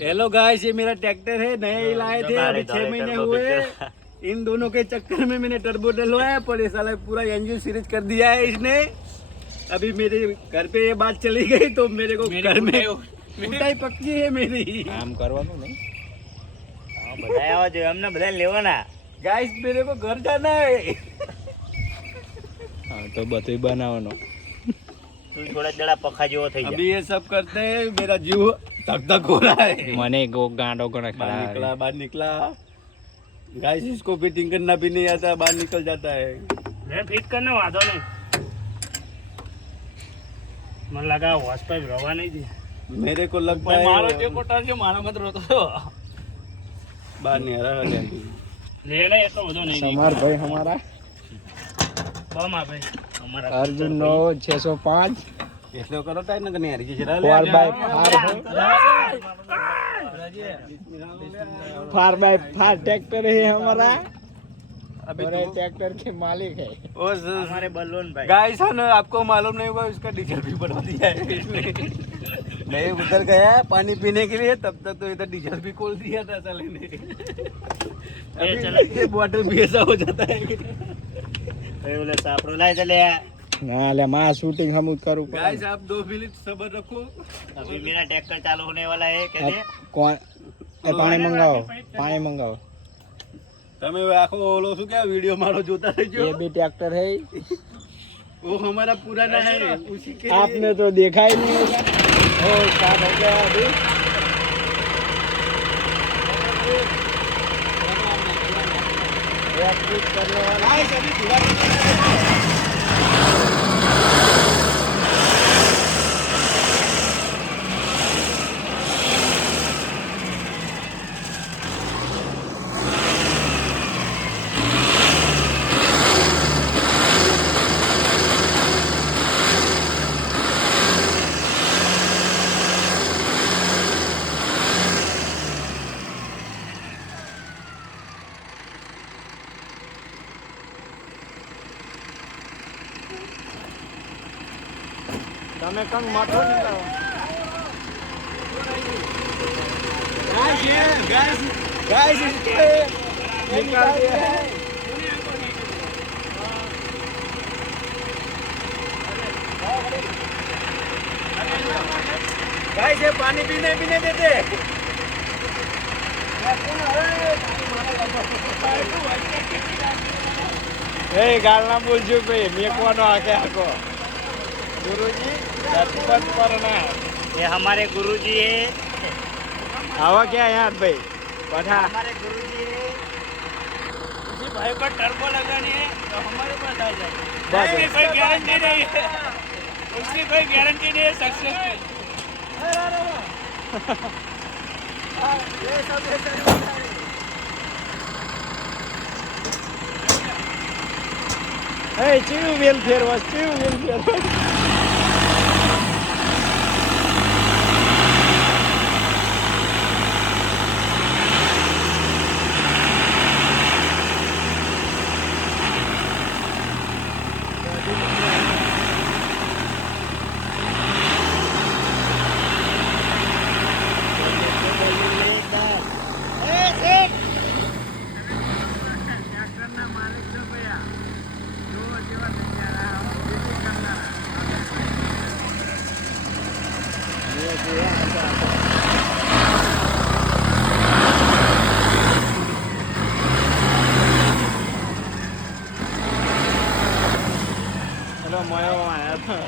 Hello guys, ये मेरा tractor है, नया ही लाए थे, अभी 6 महीने हुए। इन दोनों के चक्कर में मैंने टर्बो डलवाया, पर ये साला पूरा इंजन सीरीज कर दिया है इसने। अभी मेरे घर पे ये बात चली गई तो मेरे को घर में कुटाई पक्की है मेरी। આમ કરવાનું નહીં, બધા આવા જોઈએ, અમને બધા લેવાના। गाइस मेरे को घर जाना है। હા તો બધું બનાવવાનો। તું થોડા દડા પખા જેવો થઈ अभी ये सब करते हैं, मेरा जीव धक धक हो रहा है। મને ગાંડો ગણે बाहर निकला गाइस, इसको फिटिंग करना भी नहीं आता, बाहर निकल जाता है। मैं फिट करने वादो नहीं, मन लगा वॉश पाइप रवा नहीं दी। मेरे को लगता है मारो जो कोटर जो मारो मत रो तो बाहर नहीं आ रहा है। ले ले तो બધો નહીં સમાર ભાઈ हमारा બમ આપે અમારા अर्जुन 9 605 ऐसे करो टाइम ना नहीं आ रही जरा 4x4 ट्रैक्टर है हमारा। अभी और ट्रैक्टर के मालिक है हमारे बलून भाई। गाइस है ना, आपको मालूम नहीं होगा, इसका डीजल भी बढ़ा दिया है इसने। मैं उधर गया पानी पीने के लिए, तब तक तो इधर डीजल भी खोल दिया था साले ने। अभी ये बॉटल भी ऐसा हो जाता है। ભાઈ ઓલે સાપડો લાય ચલે। ना ले मां शूटिंग हम करूं। गाइस आप 2 मिनट सब्र रखो। अभी मेरा ट्रैक्टर चालू होने वाला है। कहते कौन पानी मंगाओ, पानी मंगाओ। તમે આખો ઓલો શું કે વિડિયો મારો જોતા રહેજો। ये भी ट्रैक्टर है, वो हमारा पुराना है, उसी के आपने तो देखा ही नहीं होगा। ओ स्टार्ट हो गया अभी। करने वाला गाइस अभी पूरा તમે કંગ માથો નીકળો। गाइस निकाल दिया है। गाइस ये पानी पीने भी नहीं देते। એ ગાલના બોલજો ભાઈ, મેકવાનો આકે આકો ગુરુજી જાતિપત પર ના। ये हमारे गुरुजी है। આવા ક્યાં યાર ભાઈ પઠા। हमारे गुरुजी है। किसी भाई को टर्बो लगानी है तो हमारे पास आ जाए। बस। उसकी कोई गारंटी नहीं है, उसकी कोई गारंटी नहीं है सक्सेस की। એ ચીવું વેલ ફેરવાસ, ચીવું વેલ ફેરવાસ। ચલો મોયો આયા था।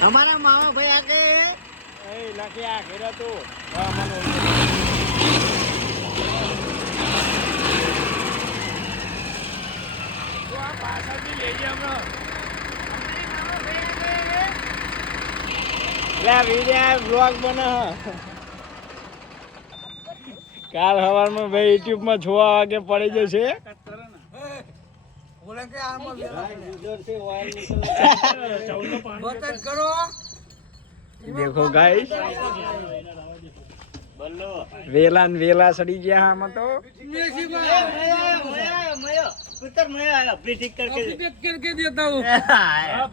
हमारा मामा भाई आ गए हैं। એ લખ્યા ઘેરા તું હા મને तो आप भाषा भी ले लिया हम लोग। લે વિડિયો બ્લોગ બને કાલ સવારમાં ભાઈ યુટ્યુબ માં 6 વાગે પડી જશે। देखो गाइस બોલો વેલા ને વેલા સડી ગયા આમાં તો ઉત્તર મયો અભી ઠીક કરકે करके देता हूँ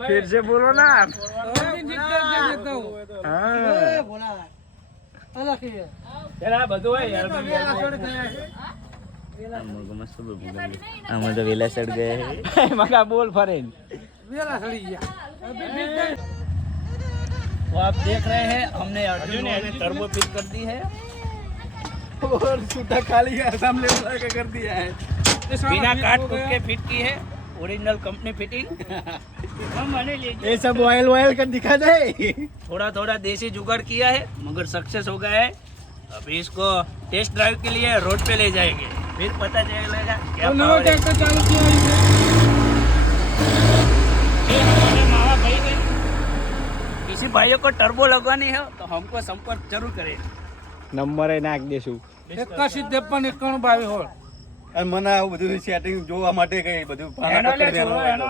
फिर से बोलो ना ठीक करके देता हूँ हाँ જરા બધું હોય યાર આમાં તો વેલા સડ ગયા मगा बोल फरेन मेरा सड़ी गया तो आप देख रहे हैं हमने अर्जुन ने टर्बो फिट कर दी है और सूटा खाली सामने उठा के कर दिया है बिना काट कूट के फिट की है ओरिजिनल कंपनी फिटिंग ये सब ऑयल ऑयल कर दिखा दे थोड़ा थोड़ा देसी जुगाड़ किया है मगर सक्सेस हो गया है अभी इसको टेस्ट ड्राइव के लिए रोड पे ले जाएंगे फिर पता चलेगा क्या पावर है। ये हमारे मावा भाई ने किसी भाइयों को टर्बो लगवानी है तो हमको संपर्क जरूर करें नंबर नाख देशु 81539122 અને મને આવું બધું સેટિંગ જોવા માટે કઈ બધું પાણા પકડી દેવાનું હોય તો.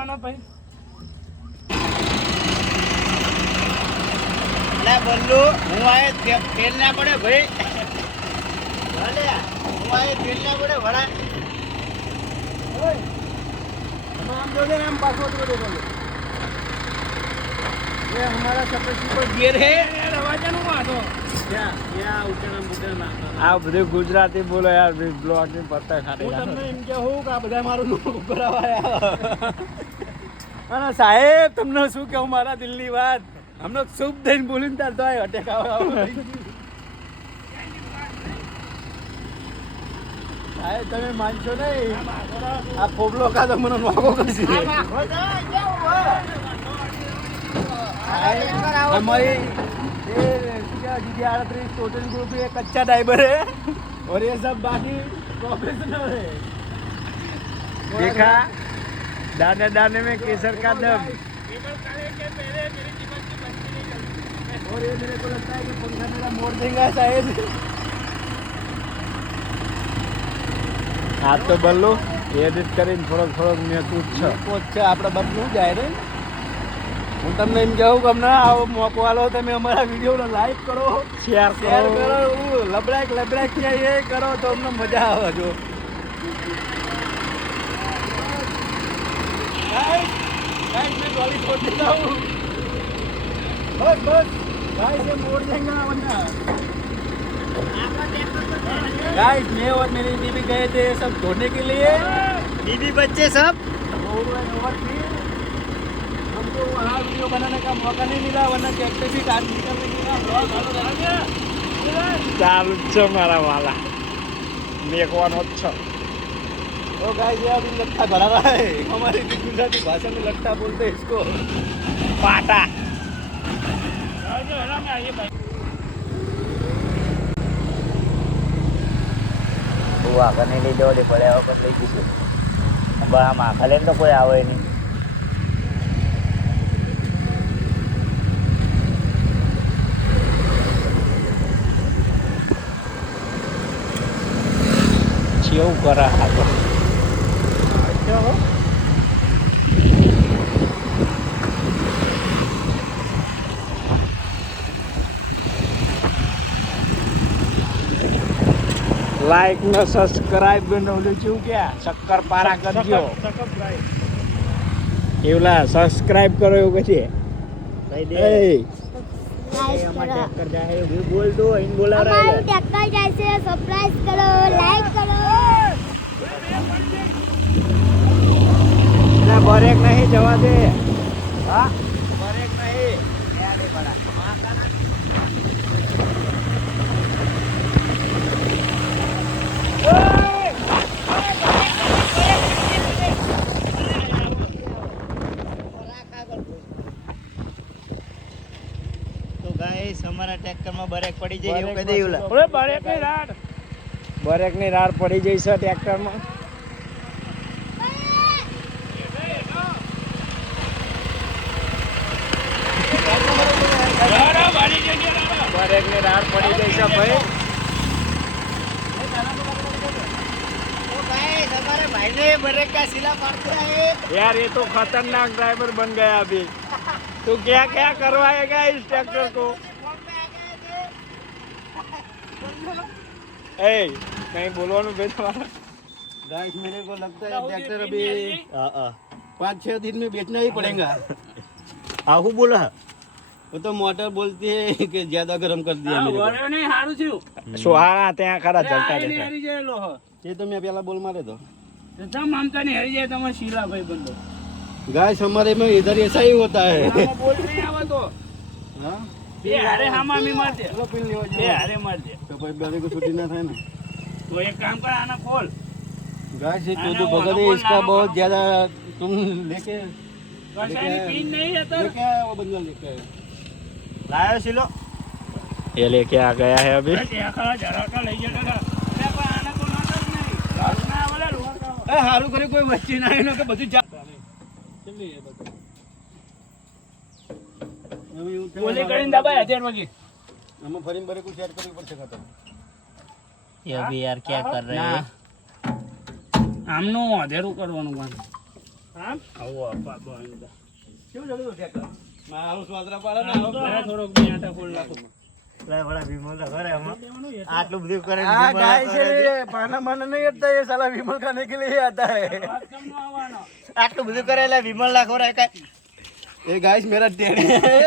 અલા બલ્લુ હું આયે તેલ ના પડે ભાઈ ભલે હું આયે તેલ ના પડે વડા આમ જો દે આમ પાછો તો દે બોલો ये हमारा सबसे सुपर गियर है क्या क्या उतरन बुतरन આ બધું ગુજરાતી બોલો યાર બ્લોગ ની પત્તા ખાતે હું તમને એમ કહું કે આ બધા મારું નામ ઉપર આવ્યા અને સાહેબ તમને શું કહું મારા દિલની વાત હમણે શુભ દઈને બોલીને તાર તો અટેક આવે સાહેબ તમે માનશો નહીં આ ફોબલો કાદો મને નોકો કરશે हमारी ये क्या जी 38 टोटल ग्रुप ये कच्चा ड्राइवर है और ये सब बाकी प्रोफेशनल है देखा दाने दाने में केसर का दम और ये मेरे को लगता है कि पंखा मेरा मोड़ देगा शायद આ તો બલ્લો એડિટ કરીને થોડોક થોડોક મેં તું છે છે આપણે બદલું જાય રે હું તમને એમ કહું કે અમને આવો મોકો આલો તમે અમારા વિડીયોને લાઈક કરો શેર શેર કરો કરો લબડાક લબડાક ક્યાં એ કરો તો અમને મજા આવે જો गाइस मैं ट्रॉली छोड़ देता हूँ बस बस गाइस ये मोड़ देंगे वरना गाइस मैं और मेरी बीवी गए थे सब धोने के लिए बीबी बच्चे सब ओवर थी हमको वहाँ वीडियो बनाने का मौका नहीं मिला वरना ट्रैक्टर भी काट निकल नहीं मिला ચાલુ જ છે મારા વાલા મેકવાનો જ છે ओ गाइस ये अभी लट्ठा भरा रहा है हमारी गुजराती भाषा में लट्ठा बोलते हैं इसको પાટા હું આગળ નહીં લઈ જવા દે પડે વખત લઈ જઈશું આમ આખા લઈને તો કોઈ આવે નહીં કેવું કરે આ તો લાઈક ને સબસ્ક્રાઇબ ને ઓલું શું કે શક્કર પારા કરજો એવલા સબસ્ક્રાઇબ કરો એવું કહીએ કહી દે એ અમારે ટ્રેક્ટર જાય એ બોલ દો ઇન બોલા हमारे ट्रैक्टर जैसे सब्सक्राइब करो लाइक करो એટલે બરેક નહીં જવા દે હા બરેક નહીં તો ગાઈસ અમારા ટ્રેક્ટરમાં બરેક પડી જાય એવું કહી દે ઓલા બરેક ની રાડ પડી જઈ છે ટ્રેક્ટરમાં બરેક ની રાડ પડી ગઈ છે ભાઈ તો ગાઈસ અમારે भाई ने ब्रेक का सिला मार दिया है। यार ये तो खतरनाक ड्राइवर बन गया अभी। तू क्या क्या करवाएगा इस ट्रैक्टर को? ए कहीं बोलવાનું બે તમારા गाइस मेरे को लगता है ट्रैक्टर अभी 5-6 दिन में बेचना ही पड़ेगा। आहू बोला वो तो मोटर बोलती है कि ज्यादा गर्म कर दिया मेरे को। વળ્યો નહીં, હારું થયું. સુહાણા ત્યાં ખરા અરે, ચલતા આઈને રહેતા હરી જાયેલો હો. ये तो मैं पहला बोल मारे दो। તો તમ આમકાને હરી જાય તમારે શીલા ભાઈ બંધો. गाइस हमारे में इधर ऐसा ही होता है। આમાં બોલ નહીં આવે તો. हाँ? બે હારે હામામી માર દે. चलो पिन लियो બે હારે માર દે. तो कोई गाड़ी को छुट्टी ना था ना। તો એક કામ કર, આને ખોલ. गाइस ये आना तो वो भगत है, बोल इसका ना, बहुत बोल। ज्यादा तुम लेके કશાની પીન નહીં અત્યારે. लेके आया वो बंदा लेके आया। लायो सिलो ये लेके आ गया है अभी। અરે, ત્યાં ખરા જરાકા લઈ જતા હતા. અરે, પણ આને તો નોટ જ નહીં. ના બોલે લોકા. ए हारू करे कोई वच्चे ना एनो के બધું જા ચલી એ બધું ગોલી કરીને દબાય અત્યાર વાગી. हम फरीन बरे को शेयर करવી પડશે ખતમ। ये अभी यार क्या कर रहे ના. हैं? આમનું અધેરું કરવાનું કામ. આમ આવો આપા બંધ. કેવું જડું ટ્રેક્ટર મારું સ્વાદરા પાડે ને અરે, થોડોક બે આટા ખોલ નાખો. લા બડા વિમલ તો કરે हम આટલું બધું કરે हां गाइस ये पाना माना नहीं आता, ये साला विमल खाने के लिए आता है। વાત કેમનો આવવાનો? આટલું બધું કરે એટલે વિમલ ના ખોરાય કાય ये गाइस मेरा टेढ़ी है,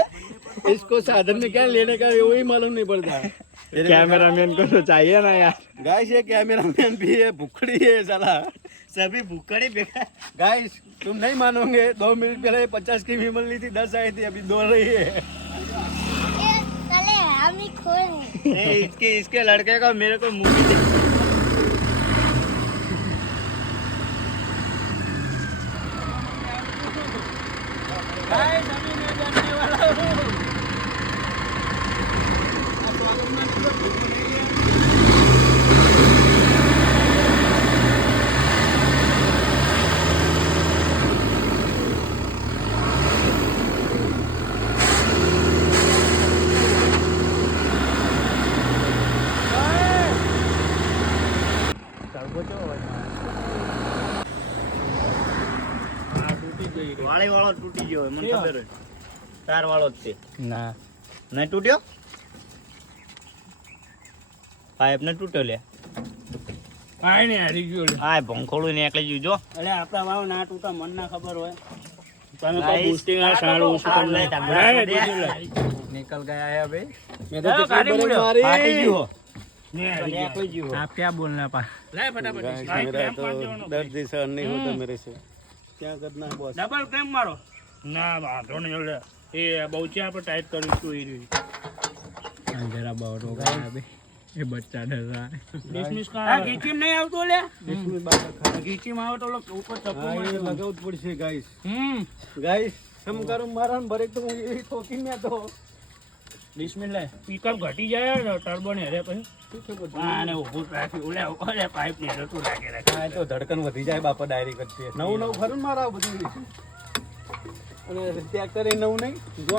इसको साधन में क्या लेने का वही मालूम नहीं पड़ता। कैमरामैन को तो चाहिए ना यार। गाइस ये कैमरामैन भी है, भुखड़ी है साला। સભી ભૂખડી ભેગા गाइस तुम नहीं मानोगे, 2 मिनट पहले 50 की विमल ली थी, 10 आई थी, अभी 2 रही है। ये चले हम ही खोए हैं। ए इसके लड़के का मेरे को मूवी दे गाइस अभी मैं जाने वाला हूँ। વાળી વાળો તૂટી ગયો હોય, મને ખબર હોય તાર વાળો જ છે ના નહીં તૂટ્યો પાઇપ ને તૂટ્યો લે કાંઈ નહીં, હારી ગયો લે. આ ભંખોળું ને એકલી ગયું જો અરે, આપણા વાવ ના તૂટા મન ના ખબર હોય. તમે Guys, કોઈ boosting આ સારું ઓછું કરી લઈ નાખો. તમે અરે, દે. બીજું લે. निकल गया है अभी। मैं हाँ, तो गाड़ी कितनी मुड़ो, बड़ी ફાટી मारी। ગયું હો. ને હારી પણ ગયા. એકલી ગયું હો. आप क्या बोलना पा? લાય ફટાફટ. गाइस લાય, मेरा clamp तो માર देવાનો. दर्द सहन नहीं होता मेरे से, क्या करना है बॉस। ડબલ ક્લેમ્પ મારો. ના, વાંધો નહીં, લે. એ બહુચિયા પર ટાઈટ કરીશું એ રહ્યું. अंधेरा बहुत हो गया है अभी। ये बच्चा डर रहा है। ડિસમિસ કરા. આ ગીચીમ નહીં આવતો લે. इसमें बात रखा। ગીચીમ આવે તો લો ઉપર ચપ્પુ हाँ, ये મારી દો. लगाव पड़શે गाइस। ગાઈસ हम करूं मारा बरेक तो मुझे यही ठोकी में तो ડિસમિસ લે. પિકઅપ ઘટી જાય ટર્બો ને હરે પછી. આને ઊભું રાખી ઓલે ઓલે પાઇપ ને રતું લાગે રાખે. હા તો ધડકન વધી જાય બાપા ડાયરી કરતી નવું નવું ખરું ને મારા બધું અને ટ્રેક્ટર એ નવું નહીં જો